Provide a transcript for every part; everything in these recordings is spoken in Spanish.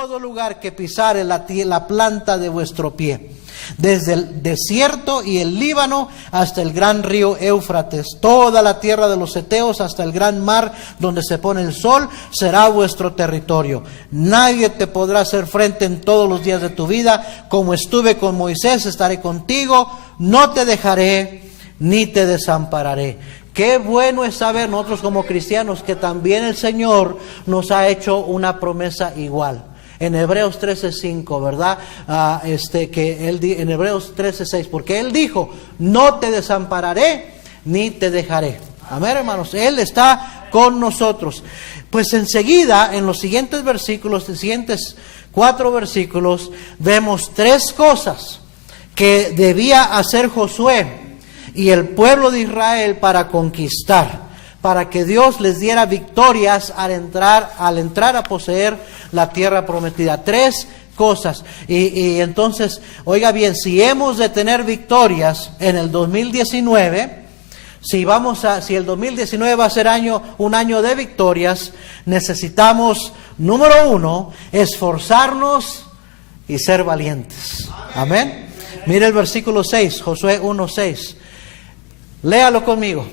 todo lugar que pisare la planta de vuestro pie, desde el desierto y el Líbano hasta el gran río Éufrates, toda la tierra de los heteos hasta el gran mar donde se pone el sol, será vuestro territorio. Nadie te podrá hacer frente en todos los días de tu vida. Como estuve con Moisés, estaré contigo, no te dejaré ni te desampararé. Qué bueno es saber nosotros como cristianos que también el Señor nos ha hecho una promesa igual. En Hebreos 13:5, ¿verdad? En Hebreos 13:6, porque Él dijo, no te desampararé ni te dejaré. Amén, hermanos, Él está con nosotros. Pues enseguida, en los siguientes versículos, los siguientes 4 versículos, vemos 3 cosas que debía hacer Josué y el pueblo de Israel para conquistar, para que Dios les diera victorias al entrar a poseer la tierra prometida. 3 cosas. Y entonces, oiga bien, si hemos de tener victorias en el 2019, si el 2019 va a ser un año de victorias, necesitamos, número 1, esforzarnos y ser valientes. Amén. Mire el versículo 6, Josué 1:6. Léalo conmigo.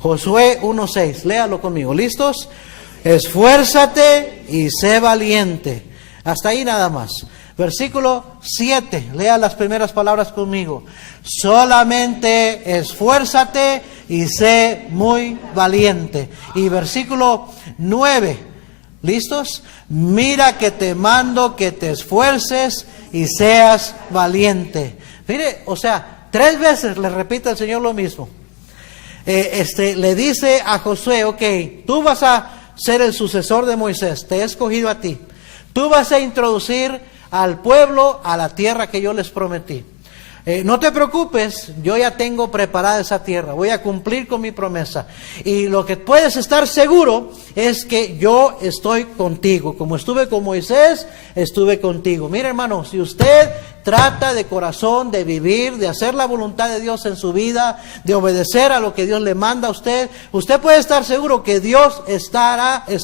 Josué 1:6, léalo conmigo. ¿Listos? Esfuérzate y sé valiente. Hasta ahí nada más. Versículo 7, lea las primeras palabras conmigo. Solamente esfuérzate y sé muy valiente. Y versículo 9, ¿listos? Mira que te mando que te esfuerces y seas valiente. Mire, o sea, 3 veces le repite el Señor lo mismo. Le dice a Josué, ok, tú vas a ser el sucesor de Moisés, te he escogido a ti. Tú vas a introducir al pueblo a la tierra que yo les prometí. No te preocupes, yo ya tengo preparada esa tierra, voy a cumplir con mi promesa. Y lo que puedes estar seguro es que yo estoy contigo. Como estuve con Moisés, estuve contigo. Mire, hermano, si usted trata de corazón de vivir, de hacer la voluntad de Dios en su vida, de obedecer a lo que Dios le manda a usted, usted puede estar seguro que Dios está y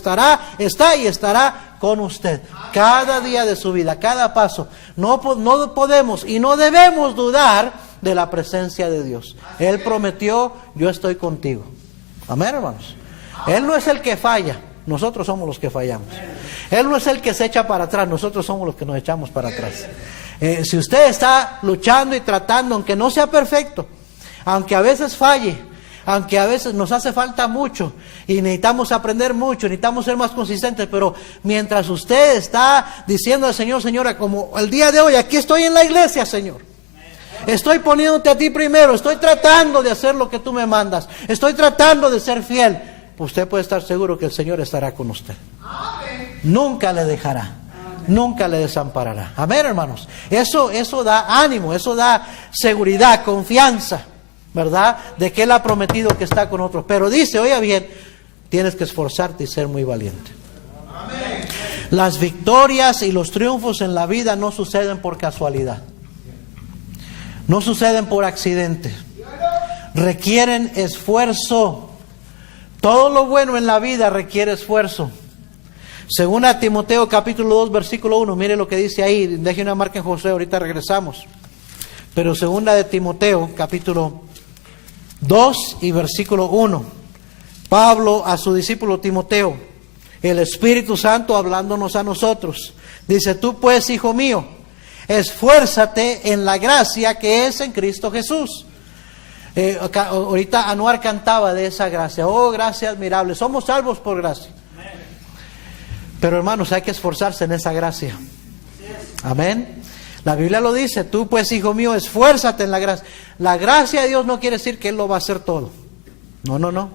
estará con usted cada día de su vida, cada paso. No podemos y no debemos dudar de la presencia de Dios. Él prometió, yo estoy contigo. Amén, hermanos. Él no es el que falla, nosotros somos los que fallamos. Él no es el que se echa para atrás, nosotros somos los que nos echamos para atrás. Si usted está luchando y tratando, aunque no sea perfecto, aunque a veces falle, aunque a veces nos hace falta mucho y necesitamos aprender mucho, necesitamos ser más consistentes, pero mientras usted está diciendo al Señor, Señora, como el día de hoy, aquí estoy en la iglesia, Señor, estoy poniéndote a ti primero, estoy tratando de hacer lo que tú me mandas, estoy tratando de ser fiel, usted puede estar seguro que el Señor estará con usted. Nunca le dejará, nunca le desamparará. Amén, hermanos. Eso da ánimo, eso da seguridad, confianza, ¿verdad? De que Él ha prometido que está con otros. Pero dice, oiga bien, tienes que esforzarte y ser muy valiente. Amén. Las victorias y los triunfos en la vida no suceden por casualidad. No suceden por accidente. Requieren esfuerzo. Todo lo bueno en la vida requiere esfuerzo. Según a Timoteo capítulo 2 versículo 1, mire lo que dice ahí, deje una marca en Josué, ahorita regresamos. Pero segunda de Timoteo capítulo 2 y versículo 1, Pablo a su discípulo Timoteo, el Espíritu Santo hablándonos a nosotros, dice, tú pues, hijo mío, esfuérzate en la gracia que es en Cristo Jesús. Ahorita Anuar cantaba de esa gracia, oh gracia admirable, somos salvos por gracia. Pero hermanos, hay que esforzarse en esa gracia. Amén. La Biblia lo dice, tú pues, hijo mío, esfuérzate en la gracia. La gracia de Dios no quiere decir que Él lo va a hacer todo. No.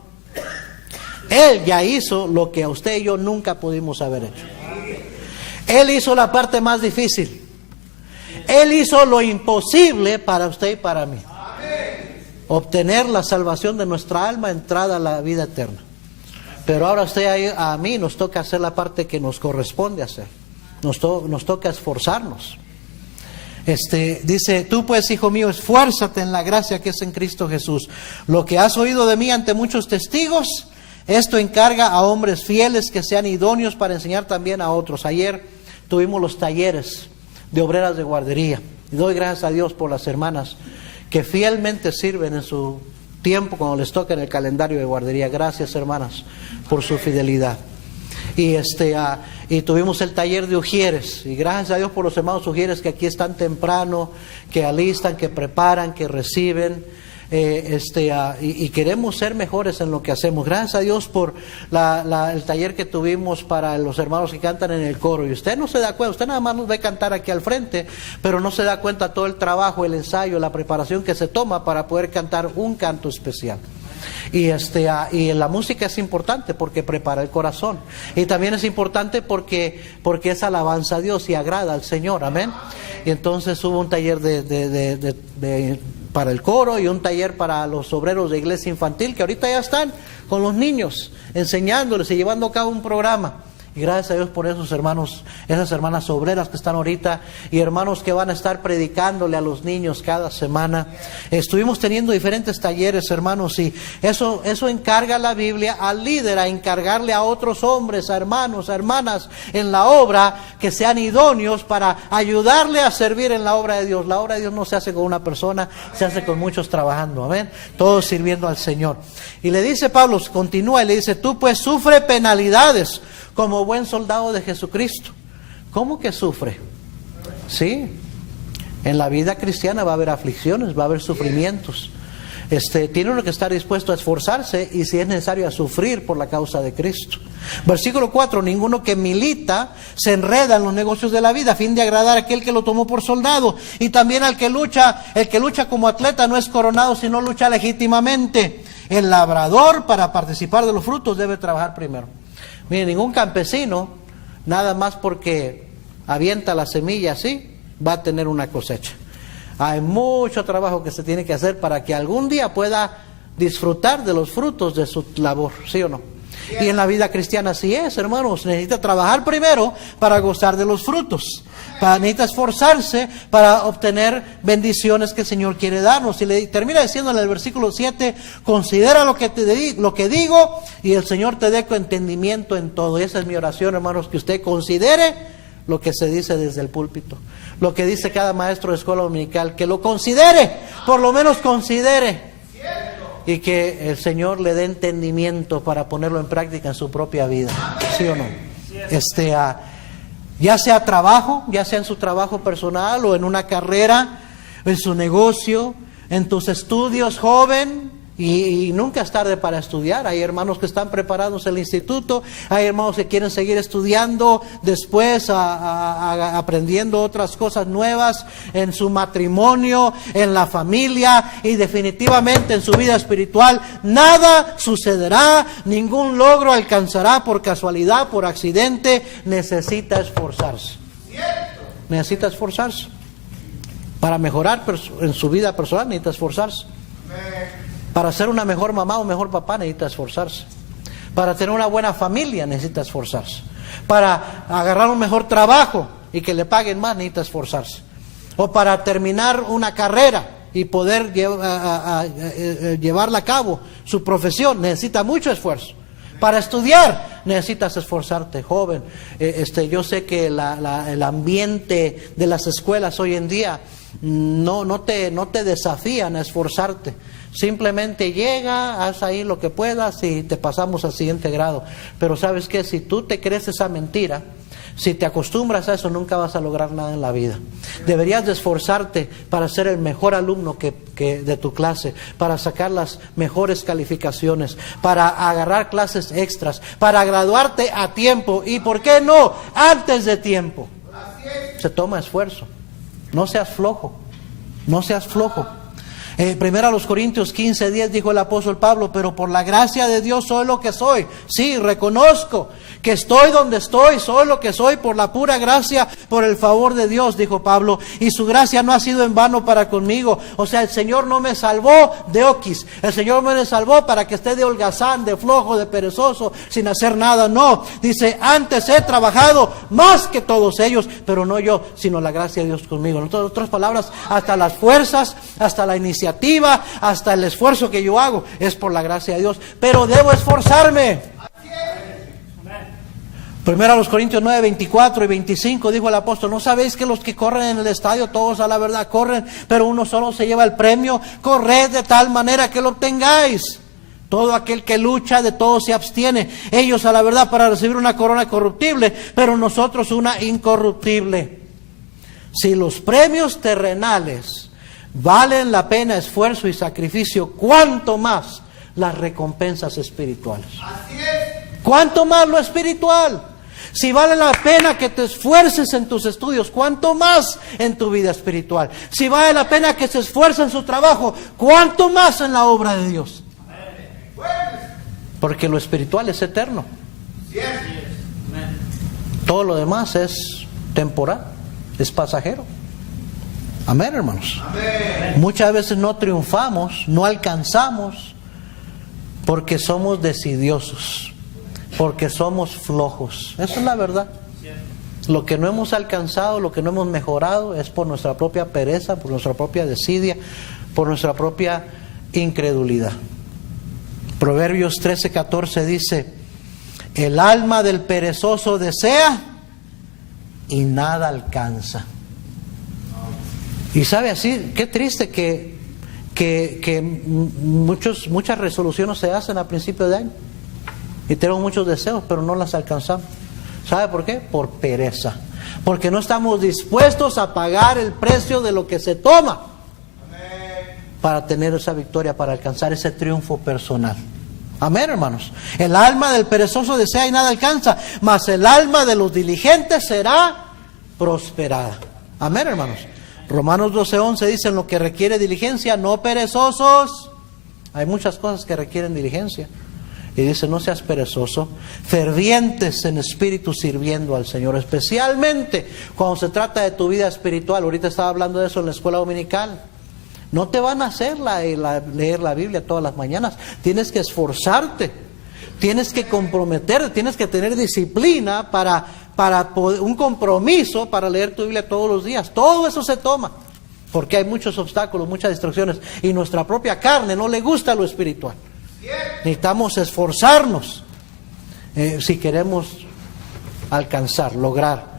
Él ya hizo lo que a usted y yo nunca pudimos haber hecho. Él hizo la parte más difícil. Él hizo lo imposible para usted y para mí. Obtener la salvación de nuestra alma, entrada a la vida eterna. Pero ahora a mí nos toca hacer la parte que nos corresponde hacer. Nos toca esforzarnos. Dice, tú pues, hijo mío, esfuérzate en la gracia que es en Cristo Jesús. Lo que has oído de mí ante muchos testigos, esto encarga a hombres fieles que sean idóneos para enseñar también a otros. Ayer tuvimos los talleres de obreras de guardería. Y doy gracias a Dios por las hermanas que fielmente sirven en su tiempo cuando les toca en el calendario de guardería. Gracias, hermanas, por su fidelidad. Y tuvimos el taller de ujieres, y gracias a Dios por los hermanos ujieres que aquí están temprano, que alistan, que preparan, que reciben, y queremos ser mejores en lo que hacemos. Gracias a Dios por el taller que tuvimos para los hermanos que cantan en el coro, y usted no se da cuenta, usted nada más nos ve cantar aquí al frente, pero no se da cuenta todo el trabajo, el ensayo, la preparación que se toma para poder cantar un canto especial. Y la música es importante porque prepara el corazón, y también es importante porque es alabanza a Dios y agrada al Señor, amén. Y entonces hubo un taller para el coro y un taller para los obreros de iglesia infantil que ahorita ya están con los niños enseñándoles y llevando a cabo un programa. Y gracias a Dios por esos hermanos, esas hermanas obreras que están ahorita, y hermanos que van a estar predicándole a los niños cada semana. Estuvimos teniendo diferentes talleres, hermanos, y eso encarga la Biblia al líder a encargarle a otros hombres, a hermanos, a hermanas en la obra, que sean idóneos para ayudarle a servir en la obra de Dios. La obra de Dios no se hace con una persona, se hace con muchos trabajando, amén, todos sirviendo al Señor. Y le dice Pablo, continúa y le dice: tú pues sufre penalidades como buen soldado de Jesucristo. ¿Cómo que sufre? Sí, en la vida cristiana va a haber aflicciones, va a haber sufrimientos. Tiene uno que estar dispuesto a esforzarse y, si es necesario, a sufrir por la causa de Cristo. Versículo 4: ninguno que milita se enreda en los negocios de la vida a fin de agradar a aquel que lo tomó por soldado. Y también el que lucha como atleta no es coronado, sino lucha legítimamente. El labrador, para participar de los frutos, debe trabajar primero. Mire, ningún campesino, nada más porque avienta la semilla así, va a tener una cosecha. Hay mucho trabajo que se tiene que hacer para que algún día pueda disfrutar de los frutos de su labor, ¿sí o no? Y en la vida cristiana así es, hermanos. Necesita trabajar primero para gozar de los frutos. Necesita esforzarse para obtener bendiciones que el Señor quiere darnos. Y le termina diciendo en el versículo 7: considera lo que digo, y el Señor te dé entendimiento en todo. Y esa es mi oración, hermanos, que usted considere lo que se dice desde el púlpito, lo que dice cada maestro de escuela dominical, que lo considere, por lo menos considere. Y que el Señor le dé entendimiento para ponerlo en práctica en su propia vida, ¿sí o no? Ya sea trabajo, ya sea en su trabajo personal o en una carrera, en su negocio, en tus estudios, joven. Y nunca es tarde para estudiar. Hay hermanos que están preparados en el instituto, hay hermanos que quieren seguir estudiando después, aprendiendo otras cosas nuevas en su matrimonio, en la familia y definitivamente en su vida espiritual. Nada sucederá, ningún logro alcanzará por casualidad, por accidente. Necesita esforzarse. Necesita esforzarse. Para mejorar en su vida personal necesita esforzarse. Para ser una mejor mamá o mejor papá necesita esforzarse. Para tener una buena familia necesita esforzarse. Para agarrar un mejor trabajo y que le paguen más necesita esforzarse. O para terminar una carrera y poder llevarla a cabo, su profesión, necesita mucho esfuerzo. Para estudiar necesitas esforzarte, joven. Yo sé que el ambiente de las escuelas hoy en día no te desafían a esforzarte. Simplemente llega, haz ahí lo que puedas y te pasamos al siguiente grado. Pero ¿sabes qué? Si tú te crees esa mentira, si te acostumbras a eso, nunca vas a lograr nada en la vida. Deberías de esforzarte para ser el mejor alumno que de tu clase, para sacar las mejores calificaciones, para agarrar clases extras, para graduarte a tiempo y, ¿por qué no?, antes de tiempo. Se toma esfuerzo. No seas flojo. No seas flojo. Primero a los Corintios 15:10 dijo el apóstol Pablo: pero por la gracia de Dios soy lo que soy. Sí, reconozco que estoy donde estoy, soy lo que soy por la pura gracia, por el favor de Dios, dijo Pablo, y su gracia no ha sido en vano para conmigo. O sea, el Señor no me salvó de oquis, el Señor me salvó para que esté de holgazán, de flojo, de perezoso, sin hacer nada. No, dice: antes he trabajado más que todos ellos, pero no yo, sino la gracia de Dios conmigo. En otras palabras, hasta las fuerzas, hasta la iniciativa, hasta el esfuerzo que yo hago es por la gracia de Dios, pero debo esforzarme. Primero a los Corintios 9, 24 y 25 dijo el apóstol: ¿no sabéis que los que corren en el estadio, todos a la verdad corren, pero uno solo se lleva el premio? Corred de tal manera que lo obtengáis. Todo aquel que lucha, de todo se abstiene. Ellos a la verdad para recibir una corona corruptible, pero nosotros una incorruptible. Si los premios terrenales valen la pena esfuerzo y sacrificio, ¿cuánto más las recompensas espirituales? Así es. ¿Cuánto más lo espiritual? Si vale la pena que te esfuerces en tus estudios, ¿cuánto más en tu vida espiritual? Si vale la pena que se esfuerce en su trabajo, ¿cuánto más en la obra de Dios? Porque lo espiritual es eterno. Todo lo demás es temporal, es pasajero. Amén, hermanos. Amén. Muchas veces no triunfamos, no alcanzamos, porque somos desidiosos, porque somos flojos. Eso es la verdad. Lo que no hemos alcanzado, lo que no hemos mejorado, es por nuestra propia pereza, por nuestra propia desidia, por nuestra propia incredulidad. Proverbios 13:14 dice: el alma del perezoso desea y nada alcanza. Y sabe así, qué triste que muchas resoluciones se hacen a principio de año y tenemos muchos deseos, pero no las alcanzamos. ¿Sabe por qué? Por pereza, porque no estamos dispuestos a pagar el precio de lo que se toma para tener esa victoria, para alcanzar ese triunfo personal. Amén, hermanos. El alma del perezoso desea y nada alcanza, mas el alma de los diligentes será prosperada. Amén, hermanos. Romanos 12:11 dice: en lo que requiere diligencia, no perezosos. Hay muchas cosas que requieren diligencia. Y dice: no seas perezoso, fervientes en espíritu sirviendo al Señor, especialmente cuando se trata de tu vida espiritual. Ahorita estaba hablando de eso en la escuela dominical. No te van a hacer leer la Biblia todas las mañanas. Tienes que esforzarte, tienes que comprometerte, tienes que tener disciplina para poder, un compromiso para leer tu Biblia todos los días. Todo eso se toma, porque hay muchos obstáculos, muchas distracciones, y nuestra propia carne no le gusta lo espiritual. Necesitamos esforzarnos si queremos alcanzar, lograr.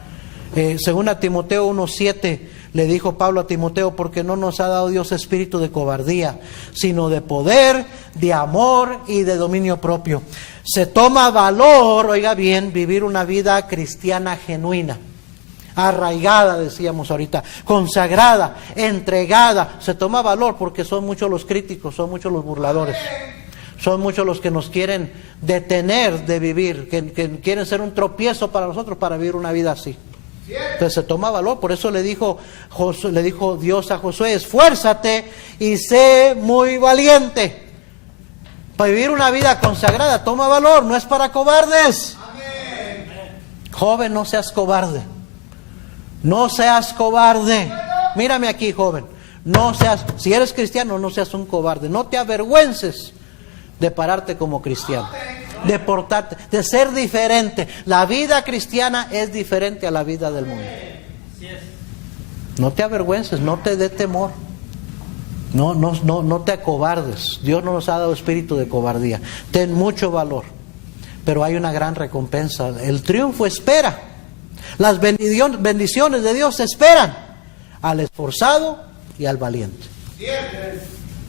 Según a Timoteo 1:7 le dijo Pablo a Timoteo: porque no nos ha dado Dios espíritu de cobardía, sino de poder, de amor y de dominio propio. Se toma valor, oiga bien, vivir una vida cristiana genuina, arraigada, decíamos ahorita, consagrada, entregada. Se toma valor porque son muchos los críticos, son muchos los burladores, son muchos los que nos quieren detener de vivir, que quieren ser un tropiezo para nosotros para vivir una vida así. Entonces se toma valor. Por eso le dijo Dios a Josué: esfuérzate y sé muy valiente. Para vivir una vida consagrada toma valor, no es para cobardes. Amén. Joven, no seas cobarde. No seas cobarde. Mírame aquí, joven. No seas, si eres cristiano, no seas un cobarde. No te avergüences de pararte como cristiano, de portarte, de ser diferente. La vida cristiana es diferente a la vida del mundo. No te avergüences, no te dé temor. No te acobardes. Dios no nos ha dado espíritu de cobardía. Ten mucho valor, pero hay una gran recompensa. El triunfo espera. Las bendiciones de Dios esperan al esforzado y al valiente.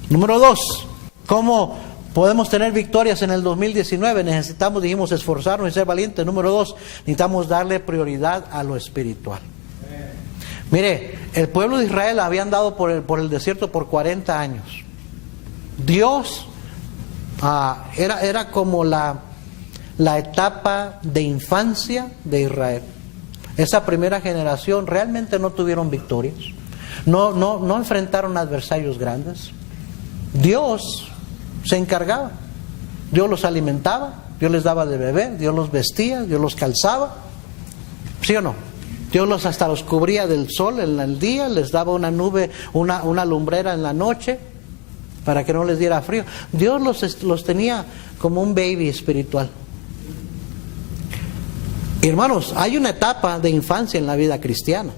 Número 2, ¿cómo podemos tener victorias en el 2019? Necesitamos, dijimos, esforzarnos y ser valientes. Número 2, necesitamos darle prioridad a lo espiritual. Mire, el pueblo de Israel había andado por el desierto por 40 años. Dios era como la etapa de infancia de Israel. Esa primera generación realmente no tuvieron victorias. No enfrentaron adversarios grandes. Dios se encargaba. Dios los alimentaba, Dios les daba de beber, Dios los vestía, Dios los calzaba. ¿Sí o no? Dios hasta los cubría del sol en el día, les daba una nube, una lumbrera en la noche para que no les diera frío. Dios los tenía como un baby espiritual. Hermanos, hay una etapa de infancia en la vida cristiana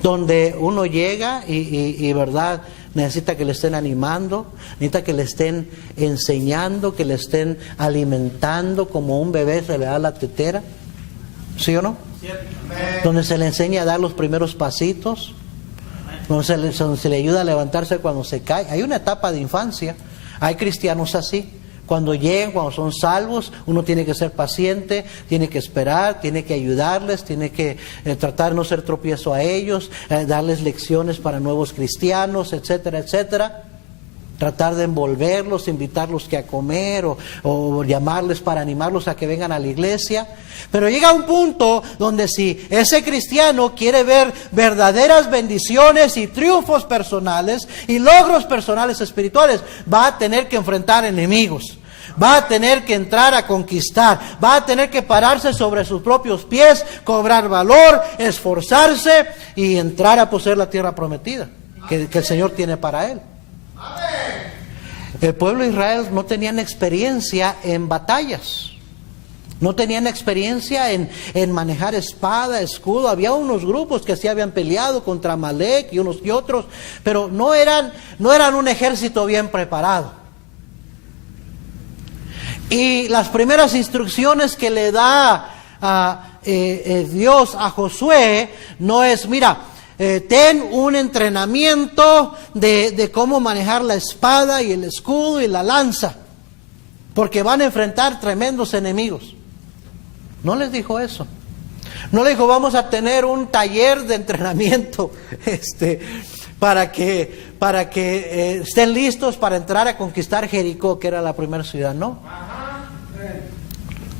donde uno llega y verdad, necesita que le estén animando, necesita que le estén enseñando, que le estén alimentando como un bebé se le da la tetera. ¿Sí o no? Donde se le enseña a dar los primeros pasitos, donde se le ayuda a levantarse cuando se cae. Hay una etapa de infancia. Hay cristianos así. Cuando llegan, cuando son salvos, uno tiene que ser paciente, tiene que esperar, tiene que ayudarles, tiene que tratar de no ser tropiezo a ellos, darles lecciones para nuevos cristianos, etcétera, etcétera. Tratar de envolverlos, invitarlos que a comer o llamarles para animarlos a que vengan a la iglesia. Pero llega un punto donde si ese cristiano quiere ver verdaderas bendiciones y triunfos personales y logros personales espirituales, va a tener que enfrentar enemigos. Va a tener que entrar a conquistar, va a tener que pararse sobre sus propios pies, cobrar valor, esforzarse y entrar a poseer la tierra prometida que el Señor tiene para él. El pueblo de Israel no tenían experiencia en batallas, no tenían experiencia en manejar espada, escudo. Había unos grupos que sí habían peleado contra Amalek y unos y otros, pero no eran un ejército bien preparado. Y las primeras instrucciones que le da Dios a Josué no es, mira, ten un entrenamiento de cómo manejar la espada y el escudo y la lanza, porque van a enfrentar tremendos enemigos. No les dijo eso. No le dijo, vamos a tener un taller de entrenamiento para que estén listos para entrar a conquistar Jericó, que era la primera ciudad. No.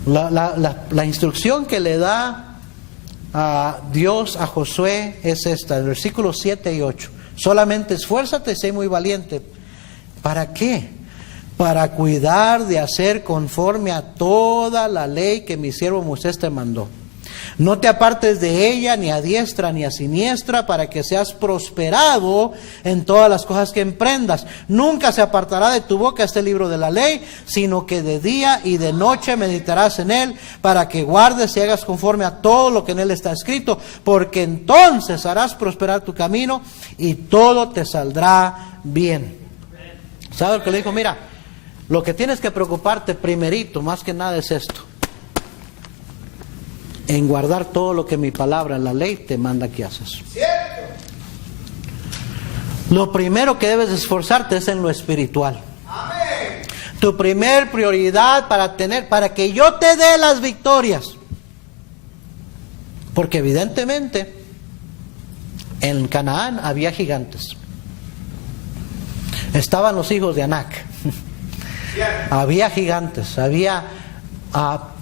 La instrucción que le da a Dios a Josué es esta, versículos 7 y 8. Solamente esfuérzate y sé muy valiente. ¿Para qué? Para cuidar de hacer conforme a toda la ley que mi siervo Moisés te mandó. No te apartes de ella ni a diestra ni a siniestra, para que seas prosperado en todas las cosas que emprendas. Nunca se apartará de tu boca este libro de la ley, sino que de día y de noche meditarás en él, para que guardes y hagas conforme a todo lo que en él está escrito, porque entonces harás prosperar tu camino y todo te saldrá bien. ¿Sabe lo que le dijo? Mira, lo que tienes que preocuparte primerito, más que nada, es esto: en guardar todo lo que mi palabra, la ley, te manda que haces. Lo primero que debes esforzarte es en lo espiritual. Amén. Tu primer prioridad para que yo te dé las victorias. Porque evidentemente en Canaán había gigantes. Estaban los hijos de Anac. Había gigantes, había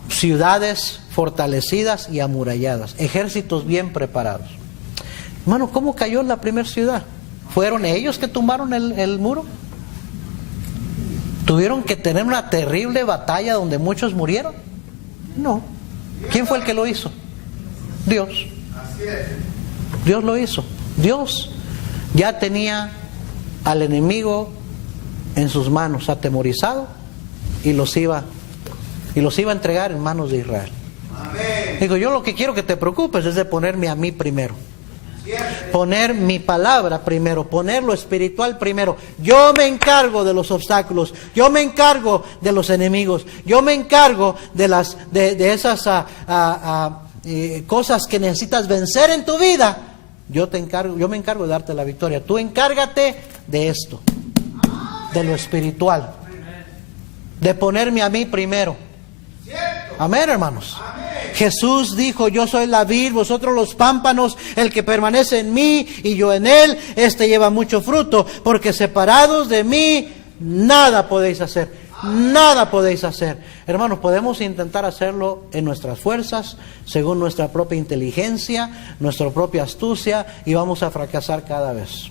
ciudades fortalecidas y amuralladas, ejércitos bien preparados. Hermano, ¿cómo cayó la primera ciudad? ¿Fueron ellos que tumbaron el muro? ¿Tuvieron que tener una terrible batalla donde muchos murieron? No. ¿Quién fue el que lo hizo? Dios. Dios lo hizo. Dios ya tenía al enemigo en sus manos, atemorizado, y los iba a entregar en manos de Israel. Amén. Digo, yo lo que quiero que te preocupes es de ponerme a mí primero. Poner mi palabra primero, poner lo espiritual primero. Yo me encargo de los obstáculos, yo me encargo de los enemigos, yo me encargo de esas cosas que necesitas vencer en tu vida. Yo me encargo de darte la victoria. Tú encárgate de esto, de lo espiritual, de ponerme a mí primero. Amén, hermanos. Jesús dijo, yo soy la vid, vosotros los pámpanos, el que permanece en mí y yo en él, este lleva mucho fruto, porque separados de mí, nada podéis hacer, nada podéis hacer. Hermanos, podemos intentar hacerlo en nuestras fuerzas, según nuestra propia inteligencia, nuestra propia astucia, y vamos a fracasar cada vez.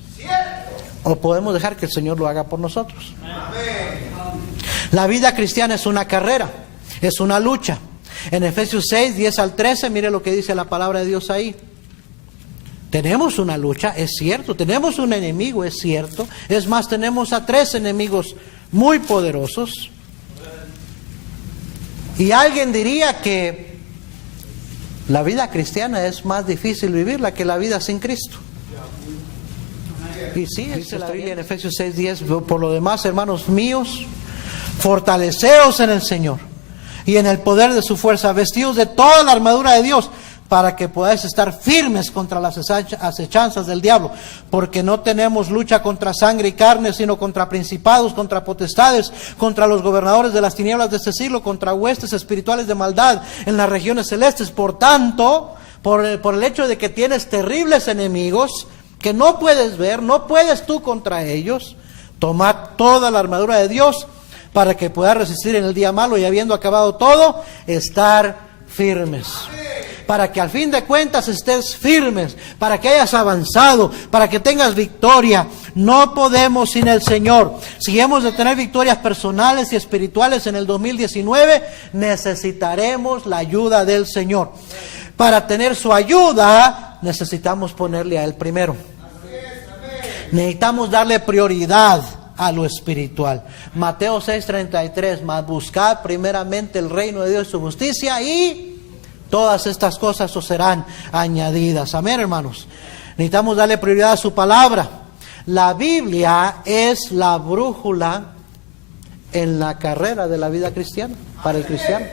O podemos dejar que el Señor lo haga por nosotros. La vida cristiana es una carrera, es una lucha. En Efesios 6, 10 al 13, mire lo que dice la palabra de Dios ahí. Tenemos una lucha, es cierto. Tenemos un enemigo, es cierto. Es más, tenemos a 3 enemigos muy poderosos. Y alguien diría que la vida cristiana es más difícil vivirla que la vida sin Cristo. Y sí, dice la Biblia en Efesios 6, 10. Por lo demás, hermanos míos, fortaleceos en el Señor, y en el poder de su fuerza, vestidos de toda la armadura de Dios, para que podáis estar firmes contra las acechanzas del diablo, porque no tenemos lucha contra sangre y carne, sino contra principados, contra potestades, contra los gobernadores de las tinieblas de este siglo, contra huestes espirituales de maldad en las regiones celestes. Por tanto, por el hecho de que tienes terribles enemigos que no puedes ver, no puedes tú contra ellos, tomad toda la armadura de Dios para que puedas resistir en el día malo, y habiendo acabado todo, estar firmes. Para que al fin de cuentas estés firmes, para que hayas avanzado, para que tengas victoria. No podemos sin el Señor. Si hemos de tener victorias personales y espirituales en el 2019, necesitaremos la ayuda del Señor. Para tener su ayuda, necesitamos ponerle a Él primero. Necesitamos darle prioridad a lo espiritual. Mateo 6:33, mas buscad primeramente el reino de Dios y su justicia, y todas estas cosas os serán añadidas. Amén, hermanos. Necesitamos darle prioridad a su palabra. La Biblia es la brújula en la carrera de la vida cristiana, para el cristiano.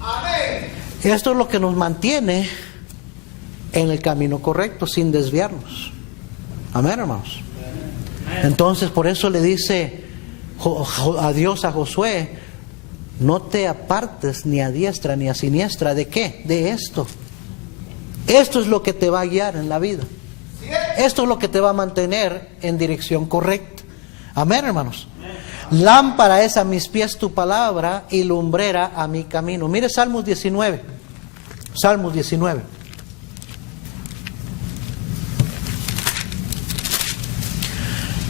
Amén. Esto es lo que nos mantiene en el camino correcto, sin desviarnos. Amén, hermanos. Entonces, por eso le dice a Dios a Josué: no te apartes ni a diestra ni a siniestra. ¿De qué? De esto. Esto es lo que te va a guiar en la vida. Esto es lo que te va a mantener en dirección correcta. Amén, hermanos. Lámpara es a mis pies tu palabra y lumbrera a mi camino. Mire Salmos 19. Salmos 19.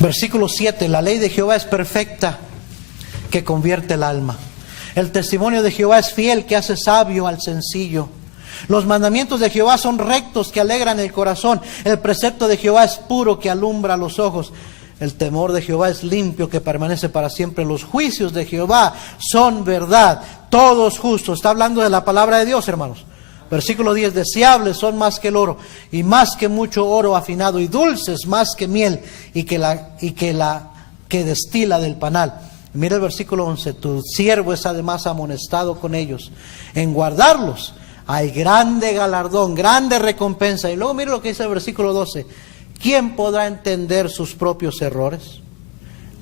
Versículo 7. La ley de Jehová es perfecta, que convierte el alma. El testimonio de Jehová es fiel, que hace sabio al sencillo. Los mandamientos de Jehová son rectos, que alegran el corazón. El precepto de Jehová es puro, que alumbra los ojos. El temor de Jehová es limpio, que permanece para siempre. Los juicios de Jehová son verdad, todos justos. Está hablando de la palabra de Dios, hermanos. Versículo 10, deseables son más que el oro, y más que mucho oro afinado, y dulces más que miel, y que destila del panal. Mira el versículo 11, tu siervo es además amonestado con ellos. En guardarlos hay grande galardón, grande recompensa. Y luego mira lo que dice el versículo 12. ¿Quién podrá entender sus propios errores?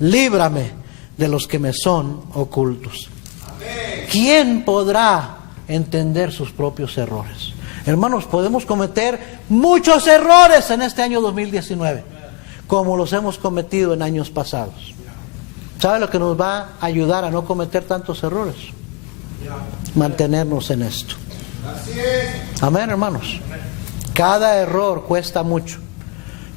Líbrame de los que me son ocultos. Amén. ¿Quién podrá entender sus propios errores? Hermanos, podemos cometer muchos errores en este año 2019, como los hemos cometido en años pasados. ¿Sabe lo que nos va a ayudar a no cometer tantos errores? Mantenernos en esto. Amén, hermanos. Cada error cuesta mucho.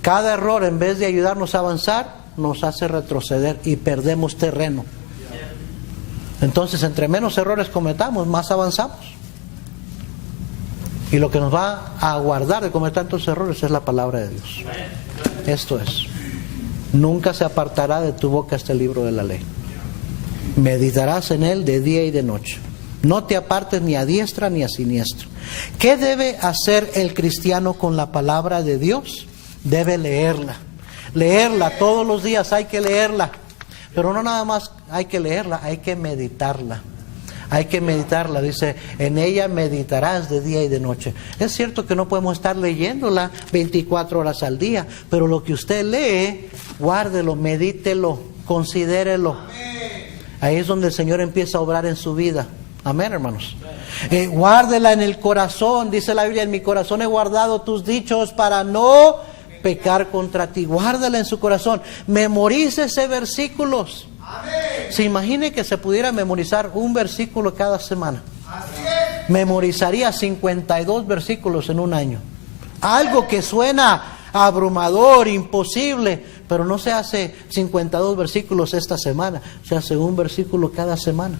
Cada error, en vez de ayudarnos a avanzar, nos hace retroceder y perdemos terreno. Entonces, entre menos errores cometamos, más avanzamos. Y lo que nos va a guardar de cometer tantos errores es la palabra de Dios. Esto es: nunca se apartará de tu boca este libro de la ley. Meditarás en él de día y de noche. No te apartes ni a diestra ni a siniestra. ¿Qué debe hacer el cristiano con la palabra de Dios? Debe leerla. Leerla todos los días, hay que leerla. Pero no nada más hay que leerla, hay que meditarla. Hay que meditarla, dice, en ella meditarás de día y de noche. Es cierto que no podemos estar leyéndola 24 horas al día, pero lo que usted lee, guárdelo, medítelo, considérelo. Ahí es donde el Señor empieza a obrar en su vida. Amén, hermanos. Guárdela en el corazón, dice la Biblia: en mi corazón he guardado tus dichos para no pecar contra ti. Guárdala en su corazón. Memorícese versículos. Se imagine que se pudiera memorizar un versículo cada semana. Memorizaría 52 versículos en un año. Algo que suena abrumador, imposible, pero no se hace 52 versículos esta semana, se hace un versículo cada semana.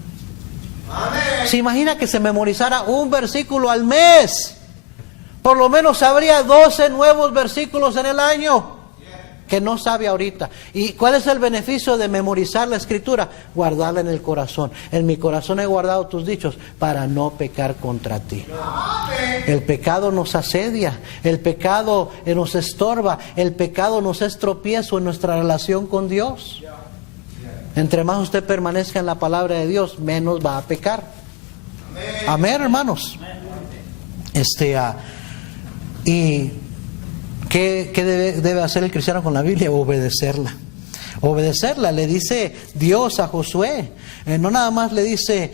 Se imagina que se memorizara un versículo al mes. Por lo menos habría 12 nuevos versículos en el año que no sabe ahorita. ¿Y cuál es el beneficio de memorizar la escritura? Guardarla en el corazón. En mi corazón he guardado tus dichos para no pecar contra ti. El pecado nos asedia, el pecado nos estorba, el pecado nos es tropiezo en nuestra relación con Dios. Entre más usted permanezca en la palabra de Dios, menos va a pecar. Amén, hermanos. ¿Y qué debe hacer el cristiano con la Biblia? Obedecerla. Obedecerla. Le dice Dios a Josué. No nada más le dice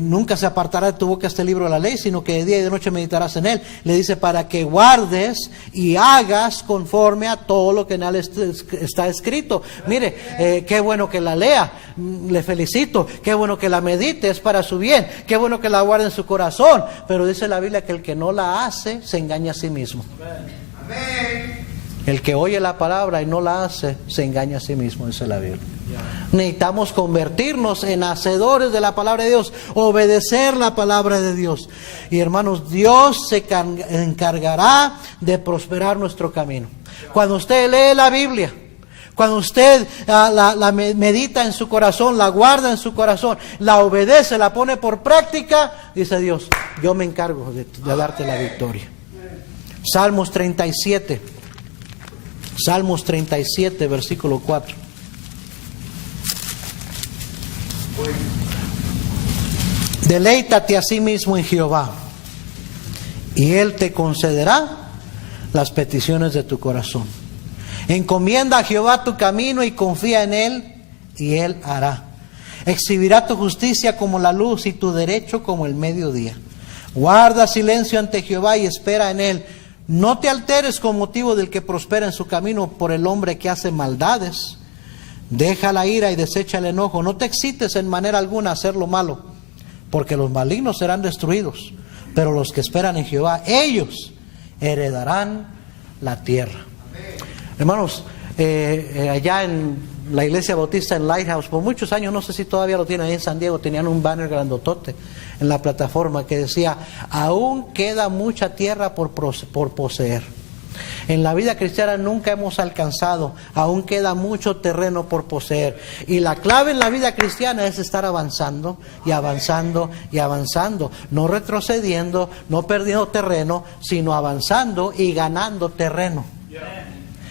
nunca se apartará de tu boca este libro de la ley, sino que de día y de noche meditarás en él. Le dice para que guardes y hagas conforme a todo lo que en él está escrito. Mire, qué bueno que la lea, le felicito. Qué bueno que la medite, es para su bien. Qué bueno que la guarde en su corazón. Pero dice la Biblia que el que no la hace se engaña a sí mismo. Amén. El que oye la palabra y no la hace, se engaña a sí mismo, dice la Biblia. Necesitamos convertirnos en hacedores de la palabra de Dios, obedecer la palabra de Dios. Y hermanos, Dios se encargará de prosperar nuestro camino. Cuando usted lee la Biblia, cuando usted la medita en su corazón, la guarda en su corazón, la obedece, la pone por práctica, dice Dios, yo me encargo de darte la victoria. Salmos 37. Salmos 37, versículo 4. Deleítate a sí mismo en Jehová, y Él te concederá las peticiones de tu corazón. Encomienda a Jehová tu camino y confía en Él, y Él hará. Exhibirá tu justicia como la luz y tu derecho como el mediodía. Guarda silencio ante Jehová y espera en Él. No te alteres con motivo del que prospera en su camino, por el hombre que hace maldades. Deja la ira y desecha el enojo. No te excites en manera alguna a hacer lo malo, porque los malignos serán destruidos, pero los que esperan en Jehová, ellos heredarán la tierra. Hermanos, allá en la iglesia bautista en Lighthouse, por muchos años, no sé si todavía lo tienen ahí en San Diego, tenían un banner grandotote en la plataforma que decía, aún queda mucha tierra por poseer. En la vida cristiana nunca hemos alcanzado, aún queda mucho terreno por poseer. Y la clave en la vida cristiana es estar avanzando y avanzando y avanzando, no retrocediendo, no perdiendo terreno, sino avanzando y ganando terreno.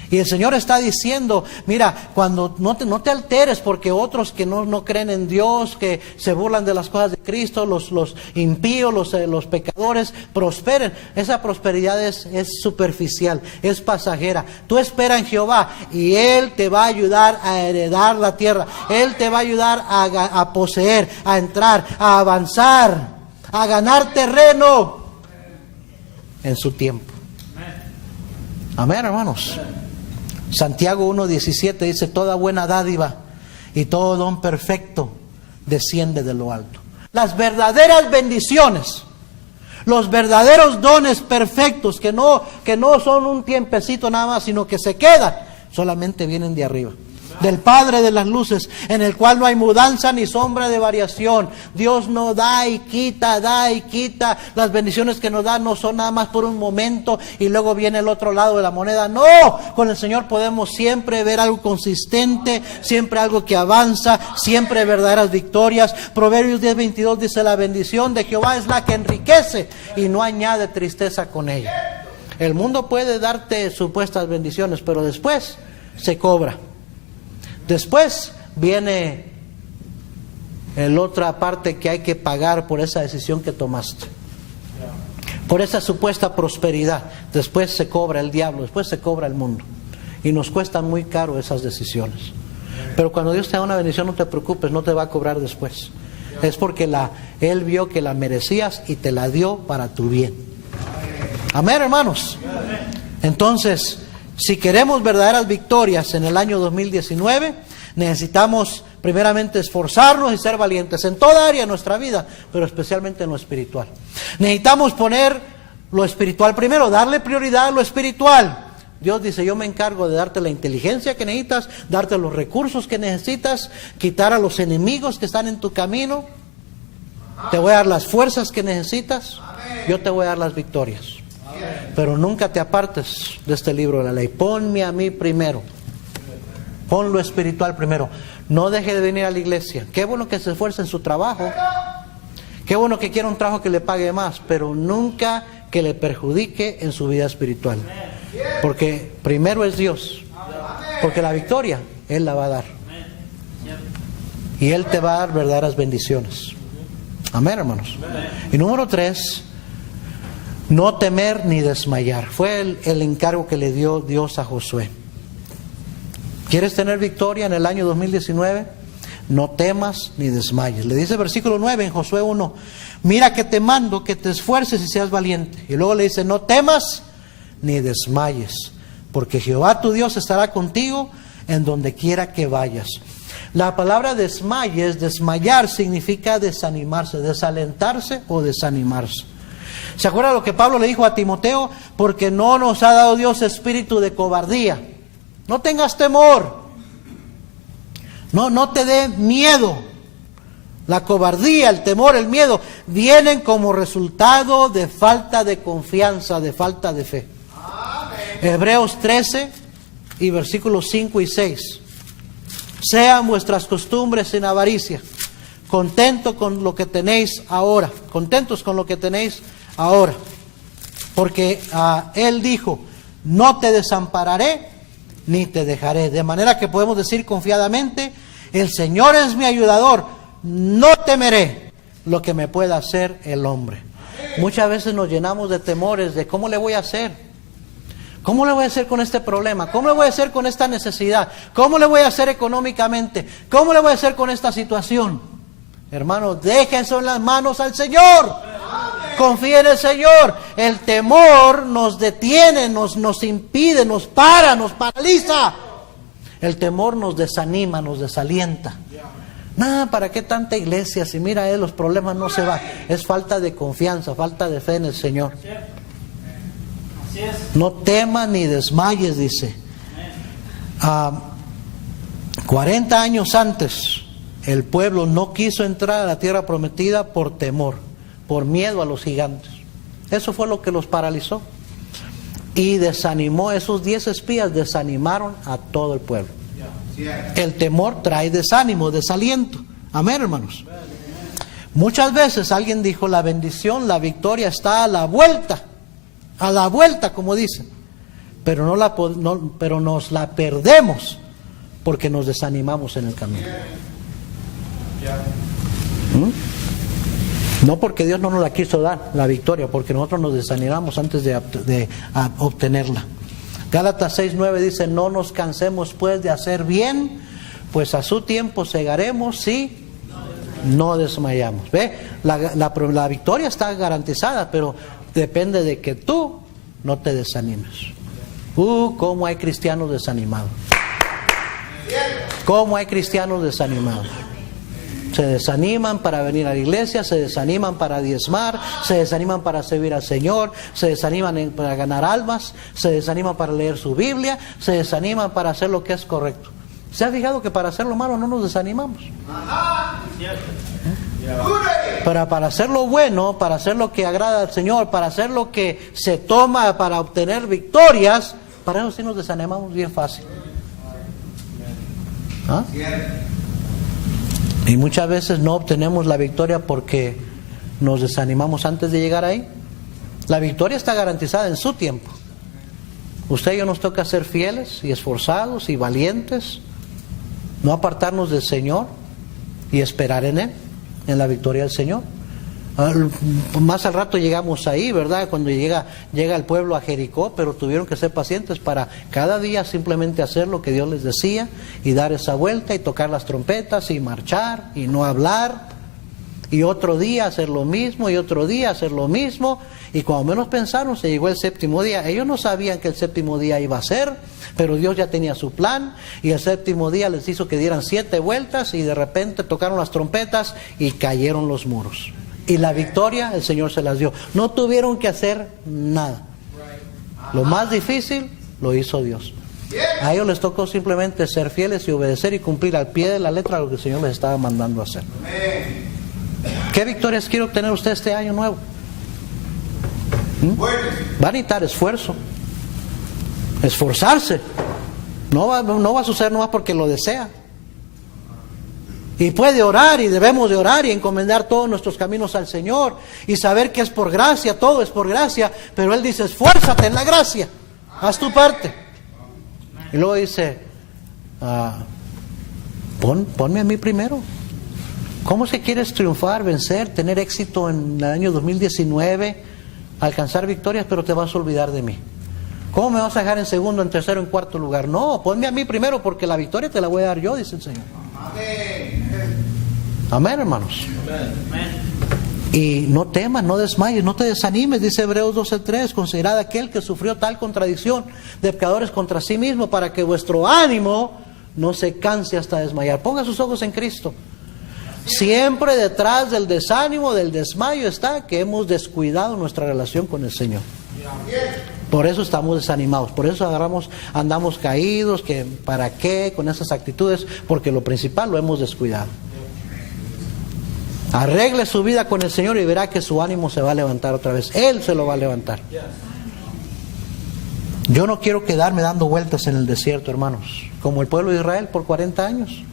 Y el Señor está diciendo, mira, cuando no te alteres porque otros que no creen en Dios, que se burlan de las cosas de Cristo, los impíos, los pecadores, prosperen. Esa prosperidad es superficial, es pasajera. Tú espera en Jehová y Él te va a ayudar a heredar la tierra. Él te va a ayudar a poseer, a entrar, a avanzar, a ganar terreno en su tiempo. Amén, hermanos. Santiago 1:17 dice, toda buena dádiva y todo don perfecto desciende de lo alto. Las verdaderas bendiciones, los verdaderos dones perfectos que no son un tiempecito nada más, sino que se quedan, solamente vienen de arriba, del Padre de las luces, en el cual no hay mudanza ni sombra de variación. Dios no da y quita, da y quita. Las bendiciones que nos da no son nada más por un momento y luego viene el otro lado de la moneda. No, con el Señor podemos siempre ver algo consistente, siempre algo que avanza, siempre verdaderas victorias. Proverbios 10:22 dice, la bendición de Jehová es la que enriquece y no añade tristeza con ella. El mundo puede darte supuestas bendiciones, pero después se cobra. Después viene la otra parte que hay que pagar por esa decisión que tomaste, por esa supuesta prosperidad. Después se cobra el diablo, después se cobra el mundo, y nos cuestan muy caro esas decisiones. Pero cuando Dios te da una bendición, no te preocupes, no te va a cobrar después. Es porque Él vio que la merecías y te la dio para tu bien. Amén, hermanos. Entonces, si queremos verdaderas victorias en el año 2019, necesitamos primeramente esforzarnos y ser valientes en toda área de nuestra vida, pero especialmente en lo espiritual. Necesitamos poner lo espiritual primero, darle prioridad a lo espiritual. Dios dice, yo me encargo de darte la inteligencia que necesitas, darte los recursos que necesitas, quitar a los enemigos que están en tu camino. Te voy a dar las fuerzas que necesitas, yo te voy a dar las victorias. Pero nunca te apartes de este libro de la ley. Ponme a mí primero. Pon lo espiritual primero. No deje de venir a la iglesia. Qué bueno que se esfuerce en su trabajo. Qué bueno que quiera un trabajo que le pague más, pero nunca que le perjudique en su vida espiritual. Porque primero es Dios. Porque la victoria Él la va a dar. Y Él te va a dar verdaderas bendiciones. Amén, hermanos. Y número 3, no temer ni desmayar. Fue el encargo que le dio Dios a Josué. ¿Quieres tener victoria en el año 2019? No temas ni desmayes. Le dice el versículo 9 en Josué 1. Mira que te mando que te esfuerces y seas valiente. Y luego le dice, no temas ni desmayes, porque Jehová tu Dios estará contigo en donde quiera que vayas. La palabra desmayes, desmayar, significa desanimarse, desalentarse o desanimarse. ¿Se acuerda lo que Pablo le dijo a Timoteo? Porque no nos ha dado Dios espíritu de cobardía. No tengas temor. No te dé miedo. La cobardía, el temor, el miedo vienen como resultado de falta de confianza, de falta de fe. Hebreos 13 y versículos 5 y 6. Sean vuestras costumbres sin avaricia, contentos con lo que tenéis ahora, porque Él dijo, no te desampararé ni te dejaré. De manera que podemos decir confiadamente, el Señor es mi ayudador, no temeré lo que me pueda hacer el hombre. Muchas veces nos llenamos de temores de cómo le voy a hacer. ¿Cómo le voy a hacer con este problema? ¿Cómo le voy a hacer con esta necesidad? ¿Cómo le voy a hacer económicamente? ¿Cómo le voy a hacer con esta situación? Hermanos, deje eso en las manos al Señor. Confíe en el Señor. El temor nos detiene, nos impide, nos paraliza. El temor nos desanima, nos desalienta. Nada, ¿para qué tanta iglesia? Si mira, los problemas no se van. Es falta de confianza, falta de fe en el Señor. No temas ni desmayes, dice. 40 años antes, el pueblo no quiso entrar a la tierra prometida por temor, por miedo a los gigantes. Eso fue lo que los paralizó. Y desanimó, esos 10 espías desanimaron a todo el pueblo. El temor trae desánimo, desaliento. Amén, hermanos. Muchas veces alguien dijo, la bendición, la victoria está a la vuelta, como dicen, pero pero nos la perdemos porque nos desanimamos en el camino. No porque Dios no nos la quiso dar, la victoria, porque nosotros nos desanimamos antes de obtenerla. Gálatas 6:9 dice, no nos cansemos pues de hacer bien, pues a su tiempo segaremos si no desmayamos. ¿Ve? La victoria está garantizada, pero depende de que tú no te desanimes. Cómo hay cristianos desanimados. Cómo hay cristianos desanimados. Se desaniman para venir a la iglesia, se desaniman para diezmar, se desaniman para servir al Señor, se desaniman para ganar almas, se desaniman para leer su Biblia, se desaniman para hacer lo que es correcto. ¿Se ha fijado que para hacer lo malo no nos desanimamos? Pero para hacer lo bueno, para hacer lo que agrada al Señor, para hacer lo que se toma para obtener victorias, para eso sí nos desanimamos bien fácil. ¿Ah? Y muchas veces no obtenemos la victoria porque nos desanimamos antes de llegar ahí. La victoria está garantizada en su tiempo. Usted y yo nos toca ser fieles y esforzados y valientes, no apartarnos del Señor y esperar en Él, en la victoria del Señor. Más al rato llegamos ahí, ¿verdad? Cuando llega el pueblo a Jericó, pero tuvieron que ser pacientes para cada día simplemente hacer lo que Dios les decía y dar esa vuelta y tocar las trompetas y marchar y no hablar, y otro día hacer lo mismo y otro día hacer lo mismo, y cuando menos pensaron se llegó el séptimo día. Ellos no sabían que el séptimo día iba a ser, pero Dios ya tenía su plan, y el séptimo día les hizo que dieran 7 vueltas y de repente tocaron las trompetas y cayeron los muros. Y la victoria el Señor se las dio. No tuvieron que hacer nada. Lo más difícil lo hizo Dios. A ellos les tocó simplemente ser fieles y obedecer y cumplir al pie de la letra lo que el Señor les estaba mandando a hacer. ¿Qué victorias quiere obtener usted este año nuevo? Va a necesitar esfuerzo, esforzarse. No va a suceder nomás porque lo desea. Y puede orar, y debemos de orar y encomendar todos nuestros caminos al Señor y saber que es por gracia, todo es por gracia, pero Él dice, esfuérzate en la gracia, haz tu parte. Y luego dice, ponme a mí primero. ¿Cómo es que quieres triunfar, vencer, tener éxito en el año 2019, alcanzar victorias, pero te vas a olvidar de mí? ¿Cómo me vas a dejar en segundo, en tercero, en cuarto lugar? No, ponme a mí primero porque la victoria te la voy a dar yo, dice el Señor. Amén, hermanos. Y no temas, no desmayes, no te desanimes, dice Hebreos 12:3, considerad aquel que sufrió tal contradicción de pecadores contra sí mismo, para que vuestro ánimo no se canse hasta desmayar. Ponga sus ojos en Cristo. Siempre detrás del desánimo, del desmayo está que hemos descuidado nuestra relación con el Señor. Por eso estamos desanimados, por eso andamos caídos, que para qué con esas actitudes, porque lo principal lo hemos descuidado. Arregle su vida con el Señor y verá que su ánimo se va a levantar otra vez. Él se lo va a levantar. Yo no quiero quedarme dando vueltas en el desierto, hermanos, como el pueblo de Israel por 40 años,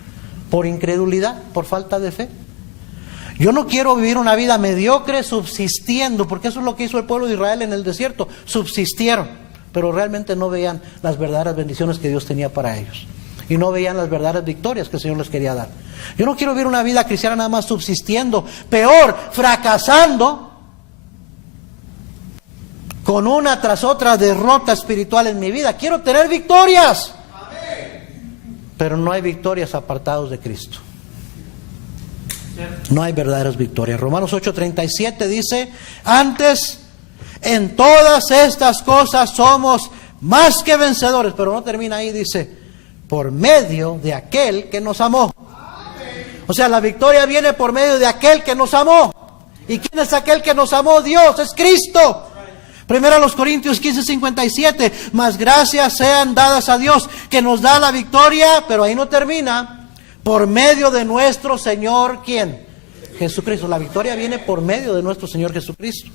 por incredulidad, por falta de fe. Yo no quiero vivir una vida mediocre subsistiendo, porque eso es lo que hizo el pueblo de Israel en el desierto. Subsistieron, pero realmente no veían las verdaderas bendiciones que Dios tenía para ellos. Y no veían las verdaderas victorias que el Señor les quería dar. Yo no quiero vivir una vida cristiana nada más subsistiendo. Peor, fracasando con una tras otra derrota espiritual en mi vida. Quiero tener victorias. Pero no hay victorias apartados de Cristo. No hay verdaderas victorias. Romanos 8:37 dice: antes en todas estas cosas somos más que vencedores. Pero no termina ahí, dice: por medio de aquel que nos amó. O sea, la victoria viene por medio de aquel que nos amó. ¿Y quién es aquel que nos amó? Dios, es Cristo. Primero a los Corintios 15:57, mas gracias sean dadas a Dios que nos da la victoria, pero ahí no termina, por medio de nuestro Señor, ¿quién? Jesucristo. La victoria viene por medio de nuestro Señor Jesucristo.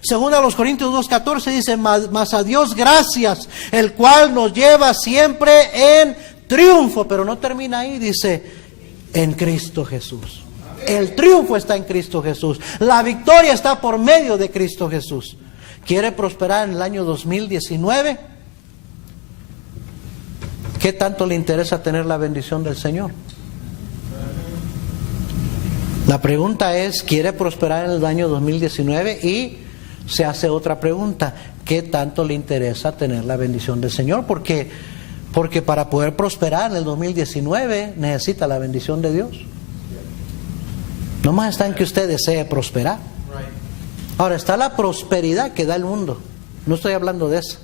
Segundo a los Corintios 2:14 dice, mas a Dios gracias, el cual nos lleva siempre en triunfo, pero no termina ahí, dice, en Cristo Jesús. El triunfo está en Cristo Jesús. La victoria está por medio de Cristo Jesús. ¿Quiere prosperar en el año 2019? ¿Qué tanto le interesa tener la bendición del Señor? La pregunta es, ¿quiere prosperar en el año 2019? Y se hace otra pregunta, ¿qué tanto le interesa tener la bendición del Señor? Porque para poder prosperar en el 2019 necesita la bendición de Dios. No más está en que usted desee prosperar. Ahora está la prosperidad que da el mundo. No estoy hablando de eso.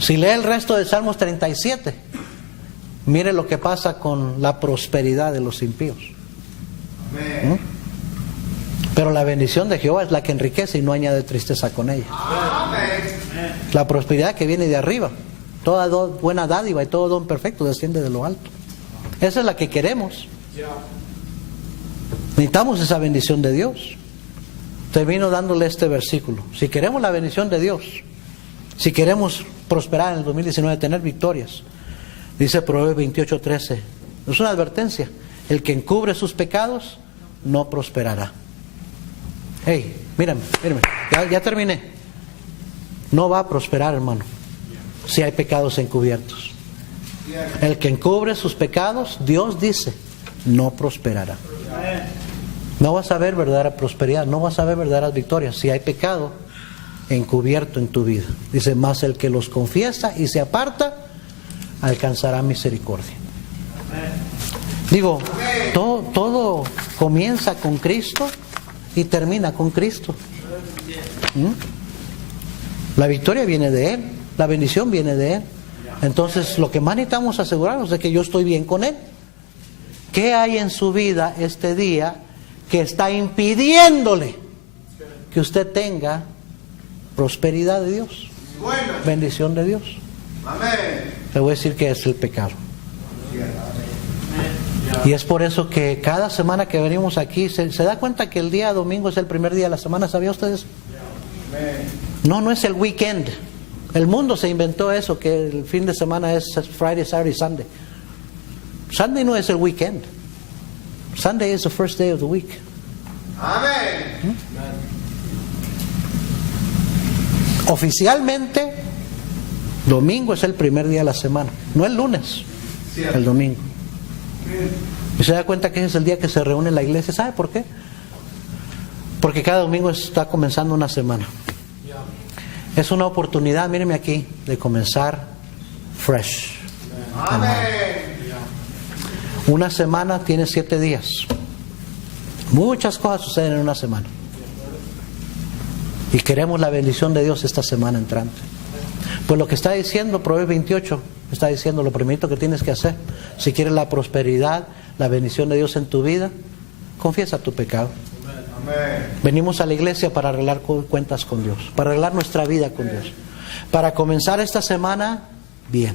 Si lee el resto de Salmos 37, mire lo que pasa con la prosperidad de los impíos. ¿Mm? Pero la bendición de Jehová es la que enriquece y no añade tristeza con ella. La prosperidad que viene de arriba, toda buena dádiva y todo don perfecto desciende de lo alto. Esa es la que queremos. Necesitamos esa bendición de Dios. Termino dándole este versículo. Si queremos la bendición de Dios, si queremos prosperar en el 2019, tener victorias, dice Proverbios 28:13, es una advertencia: el que encubre sus pecados no prosperará. Hey, mírame, ya terminé. No va a prosperar, hermano, si hay pecados encubiertos. El que encubre sus pecados, Dios dice, no prosperará. No vas a ver verdadera prosperidad, no vas a ver verdaderas victorias si hay pecado encubierto en tu vida. Dice, más el que los confiesa y se aparta, alcanzará misericordia. Digo, todo comienza con Cristo y termina con Cristo. La victoria viene de Él, la bendición viene de Él. Entonces, lo que más necesitamos asegurarnos es que yo estoy bien con Él. ¿Qué hay en su vida este día que está impidiéndole que usted tenga prosperidad de Dios, bendición de Dios? Le voy a decir que es el pecado. Y es por eso que cada semana que venimos aquí, ¿se da cuenta que el día domingo es el primer día de la semana? ¿Sabía ustedes? No es el weekend. El mundo se inventó eso, que el fin de semana es Friday, Saturday, Sunday. Sunday no es el weekend. Sunday is the first day of the week. Amén. Oficialmente, domingo es el primer día de la semana. No el lunes, el domingo. Y se da cuenta que ese es el día que se reúne la iglesia. ¿Sabe por qué? Porque cada domingo está comenzando una semana. Es una oportunidad, míreme aquí, de comenzar fresh. Amén. Una semana tiene 7 días. Muchas cosas suceden en una semana. Y queremos la bendición de Dios esta semana entrante. Pues lo que está diciendo Proverbios 28, está diciendo lo primero que tienes que hacer. Si quieres la prosperidad, la bendición de Dios en tu vida, confiesa tu pecado. Amén. Venimos a la iglesia para arreglar cuentas con Dios, para arreglar nuestra vida con Dios. Para comenzar esta semana bien,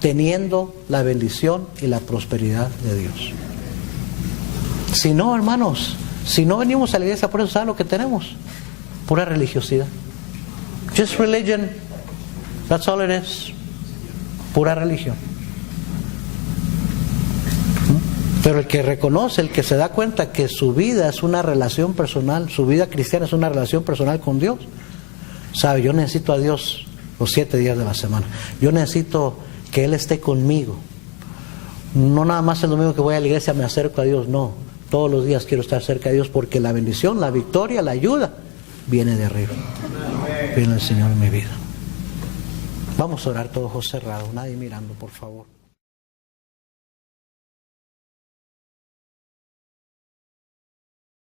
teniendo la bendición y la prosperidad de Dios. Si no, hermanos, si no venimos a la iglesia, por eso ¿saben lo que tenemos? Pura religiosidad. Just religion. That's all it is. Pura religión. Pero el que reconoce, el que se da cuenta que su vida es una relación personal, su vida cristiana es una relación personal con Dios, sabe, yo necesito a Dios los 7 días de la semana. Yo necesito que Él esté conmigo. No nada más el domingo que voy a la iglesia me acerco a Dios, no. Todos los días quiero estar cerca de Dios porque la bendición, la victoria, la ayuda viene de arriba. Viene el Señor en mi vida. Vamos a orar todos ojos cerrados, nadie mirando, por favor.